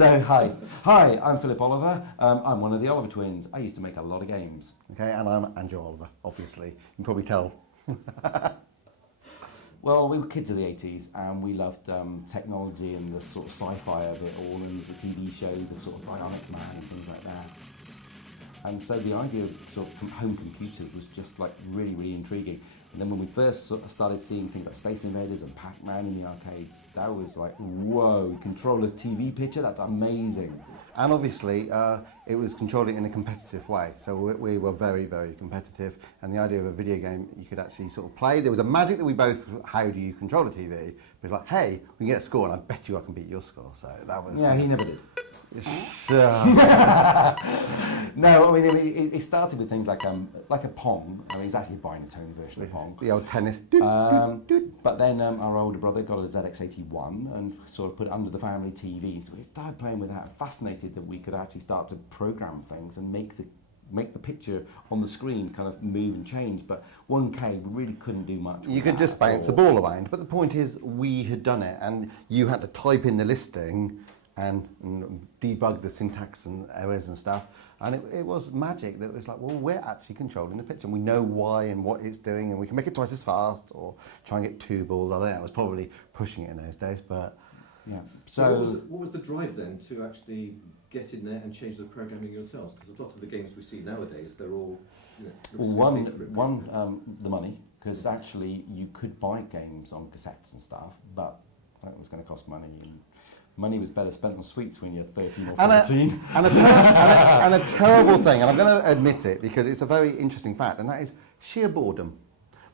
So, hi, I'm Philip Oliver. I'm one of the Oliver twins. I used to make a lot of games. Okay, and I'm Andrew Oliver, obviously. You can probably tell. Well, we were kids of the 80s and we loved technology and the sort of sci-fi of it all and the TV shows of sort of Bionic Man and things like that. And so the idea of sort of home computers was just like really, really intriguing. And then when we first sort of started seeing things like Space Invaders and Pac-Man in the arcades, that was like, whoa, control a TV picture, that's amazing. And obviously, it was controlling in a competitive way. So we were very, very competitive. And the idea of a video game you could actually sort of play. There was a magic that we both, how do you control a TV? It was like, hey, we can get a score and I bet you I can beat your score. So that was... Yeah, he never did. No, I mean, it started with things like a Pong. I mean, it's actually a binary version of Pong. The old tennis. But then our older brother got a ZX81 and sort of put it under the family TV. So we started playing with that, fascinated that we could actually start to program things and make the picture on the screen kind of move and change. But 1K, we really couldn't do much. You could just bounce the ball around. But the point is, we had done it, and you had to type in the listing and debug the syntax and errors and stuff. And it was magic that was like, well, we're actually controlling the picture and we know why and what it's doing and we can make it twice as fast or try and get two balls. I think that was probably pushing it in those days, but yeah. So what was the drive then to actually get in there and change the programming yourselves? Because a lot of the games we see nowadays, they're all, the money, because actually you could buy games on cassettes and stuff, but it was going to cost money. And money was better spent on sweets when you're 13 or 14. And a terrible thing, and I'm going to admit it because it's a very interesting fact, and that is sheer boredom.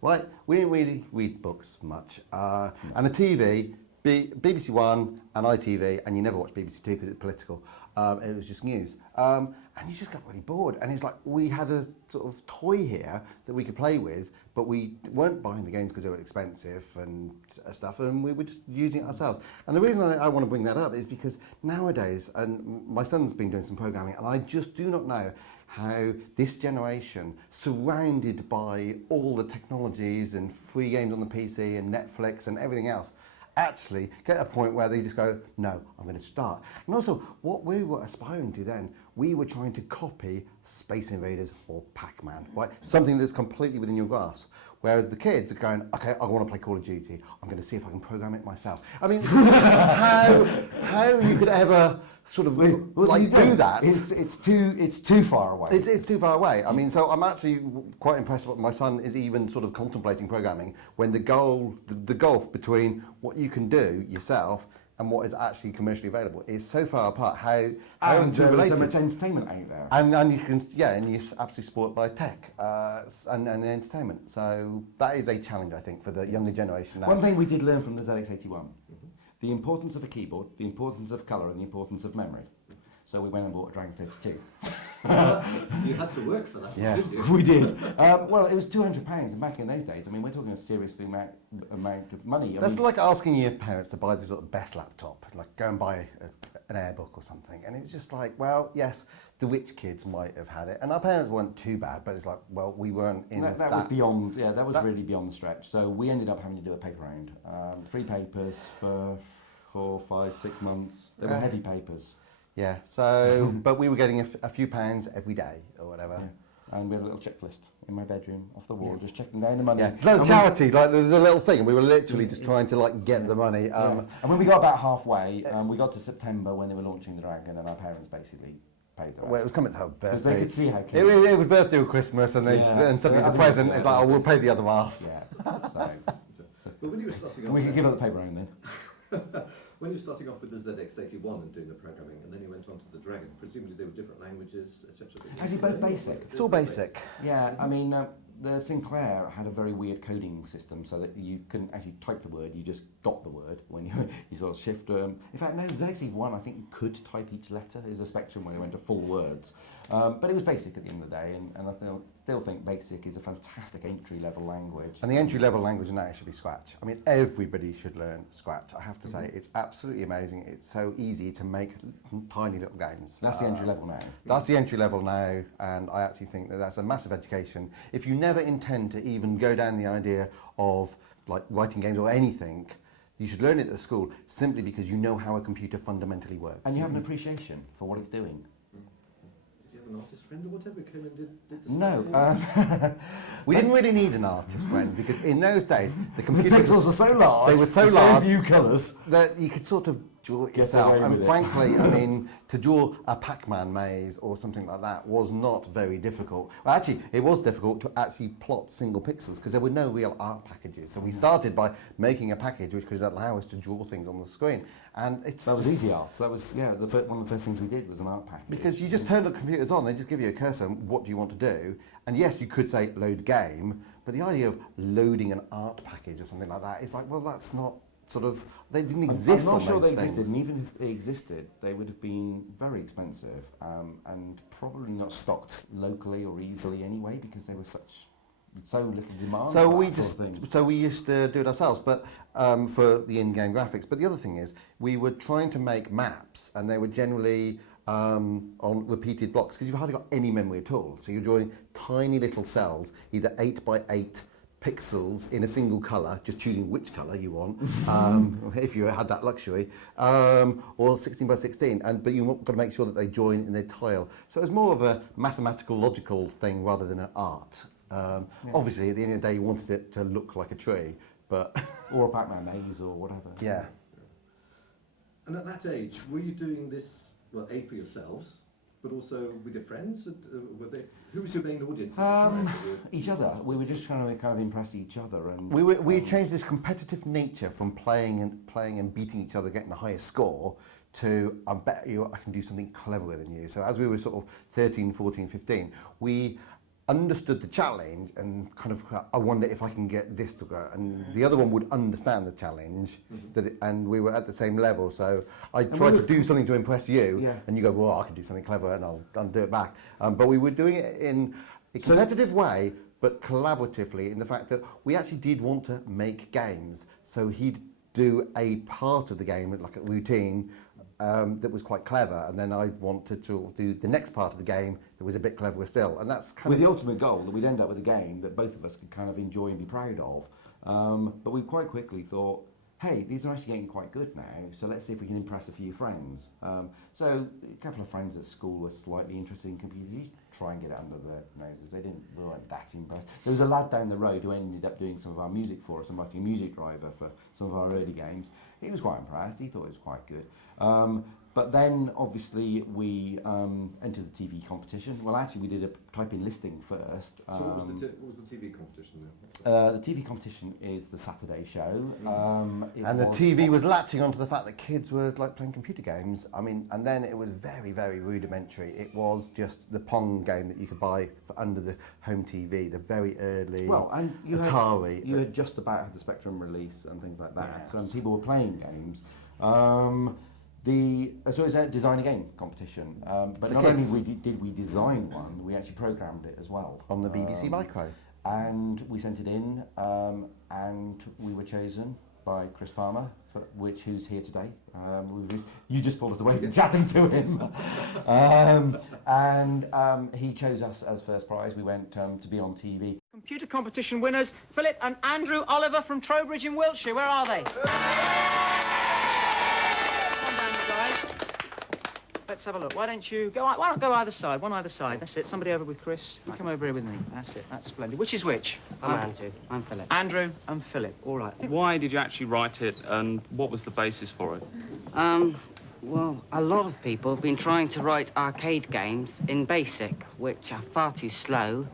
Right? We didn't really read books much. And the TV, BBC One and ITV, and you never watch BBC Two because it's political. It was just news. And you just got really bored. And it's like we had a sort of toy here that we could play with, but we weren't buying the games because they were expensive and stuff, and we were just using it ourselves. And the reason I want to bring that up is because nowadays, and my son's been doing some programming, and I just do not know how this generation, surrounded by all the technologies and free games on the PC and Netflix and everything else, actually get a point where they just go, no, I'm going to start. And also, what we were aspiring to then, we were trying to copy Space Invaders or Pac-Man, right? Something that's completely within your grasp. Whereas the kids are going, okay, I want to play Call of Duty. I'm going to see if I can program it myself. I mean, how you could ever sort of do that? It's too far away. It's too far away. I mean, so I'm actually quite impressed what my son is even sort of contemplating programming when the gulf between what you can do yourself and what is actually commercially available is so far apart. How there's so much entertainment out there. And you can, and you're absolutely spoiled by tech and entertainment. So that is a challenge, I think, for the younger generation now. One thing we did learn from the ZX81, the importance of a keyboard, the importance of colour, and the importance of memory. So we went and bought a Dragon 32. You had to work for that. Yes, didn't you? We did. Well, it was £200, and back in those days, I mean, we're talking a serious amount of money. That's like asking your parents to buy the sort of best laptop, like go and buy an Airbook or something. And it was just like, well, yes, the rich kids might have had it, and our parents weren't too bad, but it's like, well, we weren't in that. That was beyond, that was really beyond the stretch. So we ended up having to do a paper round. 3 papers for 4, 5, 6 months. They were heavy papers. Yeah, so, but we were getting a few pounds every day or whatever. Yeah. And we had a little checklist in my bedroom off the wall, just checking down the money. Yeah, little charity, like the little thing. We were literally just trying to like get the money. And when we got about halfway, we got to September when they were launching the Dragon, and our parents basically paid the rest. Well, it was coming to her birthday. Because they could see how it was birthday or Christmas, and and suddenly the present is like, oh, we'll pay the other half. Yeah. So but when you were starting off, we could give her the paper round then. When you were starting off with the ZX81 and doing the programming, and then you went on to the Dragon, presumably there were different languages, etc. Actually, both basic. It's all basic. Yeah, I mean, the Sinclair had a very weird coding system so that you couldn't actually type the word, you just got the word when you sort of shift. In fact, no, the ZX81, I think you could type each letter. It was a spectrum where you went to full words. But it was basic at the end of the day, and I still think basic is a fantastic entry-level language. And the entry-level language now should be Scratch. I mean, everybody should learn Scratch. I have to say, it's absolutely amazing. It's so easy to make tiny little games. That's the entry level now. That's the entry level now, and I actually think that that's a massive education. If you never intend to even go down the idea of like writing games or anything, You should learn it at school simply because you know how a computer fundamentally works. And you have an appreciation for what it's doing. Did you have an artist friend or whatever came and did the No. stuff? We didn't really need an artist friend because in those days the The computers pixels were so large, They were so with large. so few colours. that you could sort of draw it Get yourself. away And with it. frankly, I mean, to draw a Pac-Man maze or something like that was not very difficult. Well, actually, it was difficult to actually plot single pixels because there were no real art packages. So we started by making a package which could allow us to draw things on the screen. And That was easy art. That was, yeah, one of the first things we did was an art package. because you just turn the computers on, they just give you a cursor, and what do you want to do? And yes, you could say load game, but the idea of loading an art package or something like that is like, well, that's not sort of, they didn't exist I'm on not sure those they things. existed, and even if they existed, they would have been very expensive and probably not stocked locally or easily anyway, because they were so little demand. So for we that sort just, of thing. so we used to do it ourselves, but for the in-game graphics. But the other thing is, we were trying to make maps, and they were generally on repeated blocks because you've hardly got any memory at all. So you're drawing tiny little cells, either 8 by 8 pixels in a single colour, just choosing which colour you want, if you had that luxury, or 16 by 16. But you've got to make sure that they join in their tile. So it was more of a mathematical, logical thing rather than an art. Obviously, at the end of the day, you wanted it to look like a tree, but Or a Pac-Man maze or whatever. yeah. And at that age, were you doing this, well, A, for yourselves, but also with your friends? Who was your main audience at the time? Each other. We were just trying to kind of impress each other, and We changed this competitive nature from playing and beating each other, getting the highest score, to I bet you I can do something cleverer than you. So as we were sort of 13, 14, 15, we understood the challenge and kind of, I wonder if I can get this to go. And the other one would understand the challenge, and we were at the same level. So I tried to do something to impress you, Yeah. and you go, well, I can do something clever, and I'll do it back. But we were doing it in a competitive way, but collaboratively, in the fact that we actually did want to make games. So he'd do a part of the game, like a routine, that was quite clever, and then I wanted to do the next part of the game that was a bit cleverer still, and that's kind with of the ultimate goal that we'd end up with a game that both of us could kind of enjoy and be proud of. But we quite quickly thought, hey, these are actually getting quite good now, so let's see if we can impress a few friends. So a couple of friends at school were slightly interested in computers. You try and get it under their noses. They weren't that impressed. There was a lad down the road who ended up doing some of our music for us and writing a music driver for some of our early games. He was quite impressed. He thought it was quite good. But then, obviously, we entered the TV competition. Well, actually, we did a type-in listing first. So what was the TV competition then? The TV competition is the Saturday show. and the TV was latching onto the fact that kids were like playing computer games. I mean, and then it was very, very rudimentary. It was just the Pong game that you could buy for under the home TV, the very early and Atari. You had just about had the Spectrum release and things like that. Yes. So people were playing games. So it was a design a game competition. But For not kids. only did we design one, we actually programmed it as well. On the BBC Micro. And we sent it in, and we were chosen by Chris Palmer, who's here today. You just pulled us away from chatting to him. And he chose us as first prize. We went to be on TV. Computer competition winners, Philip and Andrew Oliver from Trowbridge in Wiltshire. Where are they? Come on down, you guys. Let's have a look. Why don't you go? Why not go either side? One either side. That's it. Somebody over with Chris. You come over here with me. That's it. That's splendid. Which is which? I'm Andrew. I'm Philip. Andrew and Philip. All right. Why did you actually write it, and what was the basis for it? Well, a lot of people have been trying to write arcade games in BASIC, which are far too slow,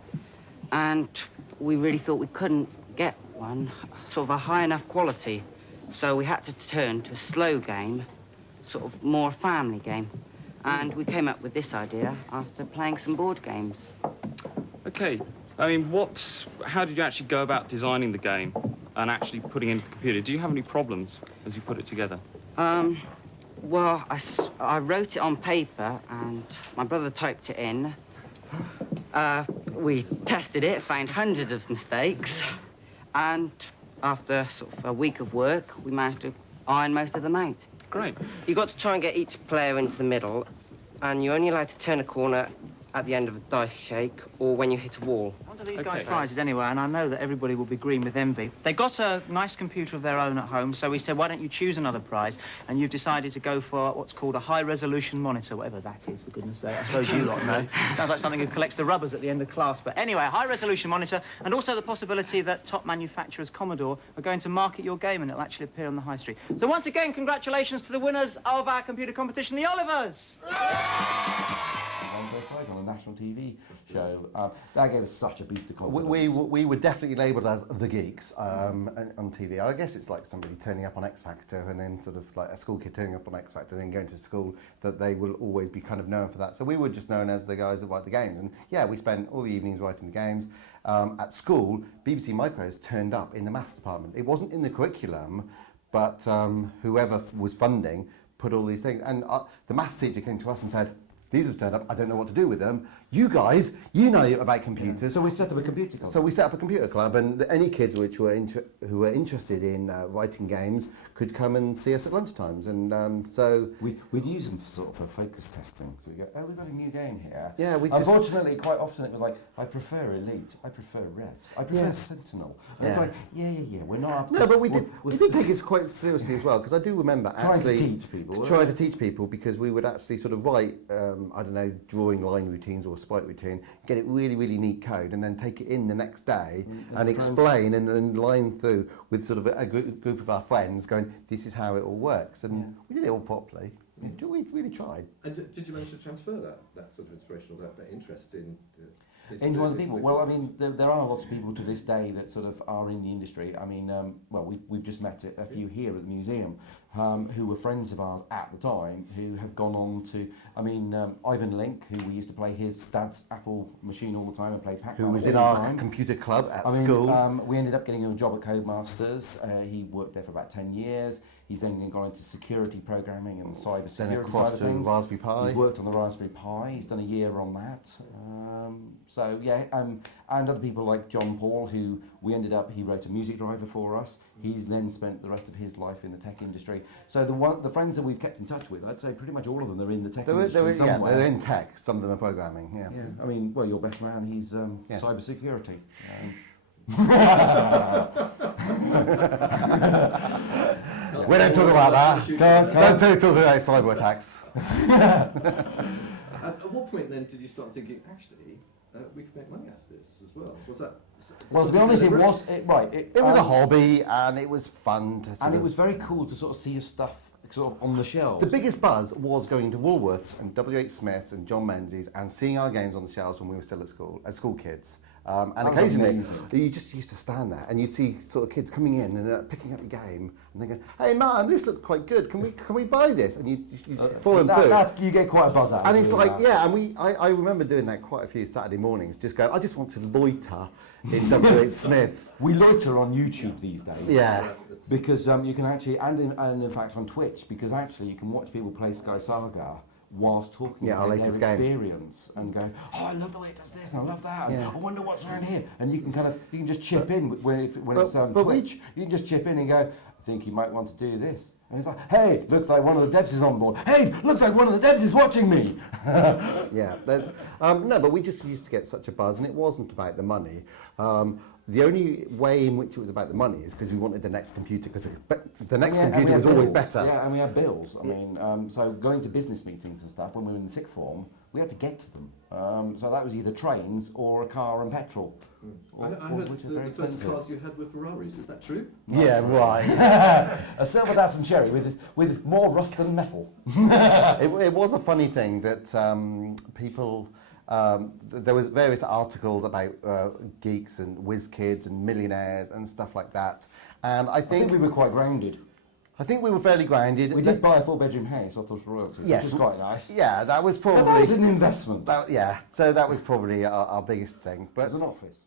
and we really thought we couldn't get one sort of a high enough quality, so we had to turn to a slow game, sort of more family game, and we came up with this idea after playing some board games. Okay, I mean, how did you actually go about designing the game and actually putting it into the computer? Do you have any problems as you put it together? Well, I wrote it on paper, and my brother typed it in. We tested it, found hundreds of mistakes, and after sort of a week of work, we managed to iron most of them out. Great. You've got to try and get each player into the middle, and you're only allowed to turn a corner at the end of a dice shake or when you hit a wall. What are these guys' prizes anyway? And I know that everybody will be green with envy. They got a nice computer of their own at home, so we said, why don't you choose another prize? And you've decided to go for what's called a high-resolution monitor, whatever that is, for goodness sake. I suppose you lot know. Sounds like something who collects the rubbers at the end of class. But anyway, a high-resolution monitor, and also the possibility that top manufacturers Commodore are going to market your game and it'll actually appear on the high street. So once again, congratulations to the winners of our computer competition, the Olivers! First prize on a national TV show. That gave us such a boost of confidence. We were definitely labelled as the geeks on TV. I guess it's like somebody turning up on X Factor and then sort of like a school kid turning up on X Factor and then going to school, that they will always be kind of known for that. So we were just known as the guys that write the games. And yeah, we spent all the evenings writing the games. At school, BBC Micros turned up in the maths department. It wasn't in the curriculum, but whoever was funding put all these things. And the maths teacher came to us and said, these have turned up, I don't know what to do with them. You guys, you know about computers. Yeah. So we set up a computer club. So we set up a computer club, and any kids who were interested in writing games could come and see us at lunchtimes. And so we'd use them for focus testing. So we go, oh, we've got a new game here. Yeah, unfortunately, quite often it was like, I prefer Elite, I prefer Revs, I prefer Sentinel. And it's like, yeah, we're not up to... No, but we did take it quite seriously as well, because I do remember trying to teach people, because we would actually sort of write, I don't know, drawing line routines or sprite routine, get it really, really neat code, and then take it in the next day and explain and line through with sort of a group of our friends going, this is how it all works. And we did it all properly. We really tried. And did you manage to transfer that sort of inspiration or that interest in... into other people? Well, I mean, there are lots of people to this day that sort of are in the industry. I mean, well, we've just met a few here at the museum who were friends of ours at the time, who have gone on to, I mean, Ivan Link, who we used to play his dad's Apple machine all the time and play Pac-Man. Who was in our computer club at school. We ended up getting him a job at Codemasters. He worked there for about 10 years. He's then gone into security programming and cyber security side of things. Raspberry Pi. He worked on the Raspberry Pi. He's done a year on that. So yeah, and other people like John Paul, who he wrote a music driver for us. He's then spent the rest of his life in the tech industry. So the friends that we've kept in touch with, I'd say pretty much all of them are in the tech industry somewhere. Yeah, they're in tech. Some of them are programming. Yeah. I mean, well, your best man, he's cyber security. We don't talk about that. Don't talk about cyber attacks. At what point then did you start thinking, actually, we could make money out of this as well? Was that... Well, to be honest, it was a hobby, and it was fun to it was very cool to sort of see your stuff sort of on the shelves. The biggest buzz was going to Woolworths and W.H. Smith's and John Menzies and seeing our games on the shelves when we were still at school, as school kids. And occasionally, you just used to stand there and you'd see sort of kids coming in and picking up your game and they go, "Hey, Mum, this looks quite good. Can we buy this?" And you follow them through. You get quite a buzz out. And it's like, and I remember doing that quite a few Saturday mornings. Just going, I just want to loiter in W.H. Smith's. We loiter on YouTube these days. Yeah. Because you can actually, and in fact on Twitch, because actually you can watch people play Sky Saga whilst talking about their experience and go, "Oh, I love the way it does this, and I love that, and I wonder what's around here." And you can just chip in when it's Twitch. You can just chip in and go, "I think you might want to do this." And it's like, "Hey, looks like one of the devs is on board. Hey, looks like one of the devs is watching me." Yeah, no, but we just used to get such a buzz, and it wasn't about the money. The only way in which it was about the money is because we wanted the next computer, because the next computer was always better. Yeah, and we had bills. I mean, so going to business meetings and stuff when we were in the sixth form, we had to get to them. So that was either trains or a car and petrol. I heard the first cars you had were Ferraris. Is that true? Yeah, right. A silver Datsun Cherry with more rust than metal. It was a funny thing that people... there was various articles about geeks and whiz kids and millionaires and stuff like that. And I think we were quite grounded. I think we were fairly grounded. We did buy a 4-bedroom house off of royalties, which was quite nice. Yeah, that was probably... But that was an investment. So that was probably our biggest thing. But it was an office.